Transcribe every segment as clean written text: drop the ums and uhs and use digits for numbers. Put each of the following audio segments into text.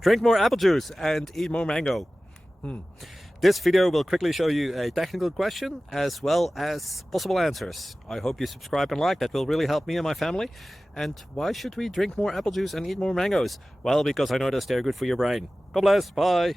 Drink more apple juice and eat more mango. This video will quickly show you a technical question as well as possible answers. I hope you subscribe and like, that will really help me and my family. And why should we drink more apple juice and eat more mangoes? Well, because I noticed they're good for your brain. God bless, bye.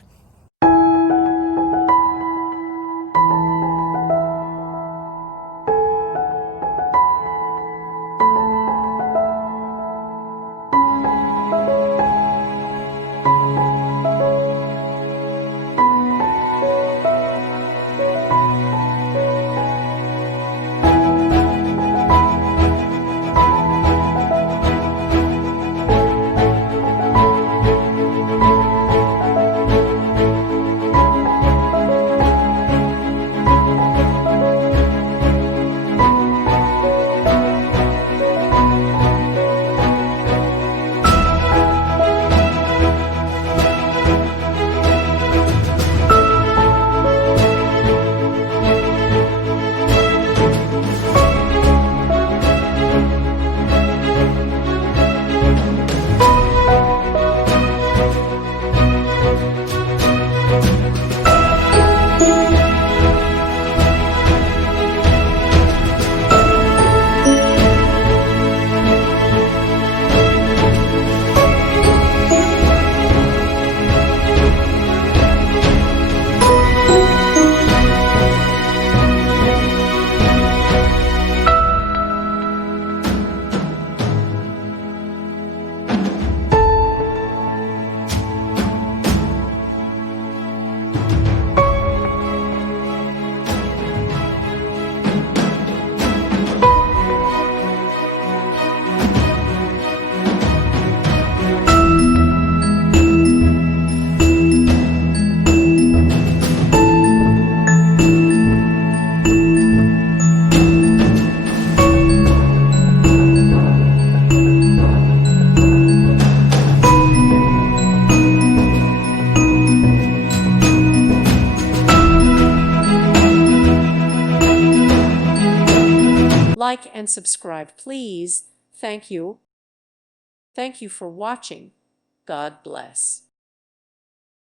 Like and subscribe, please. Thank you. Thank you for watching. God bless.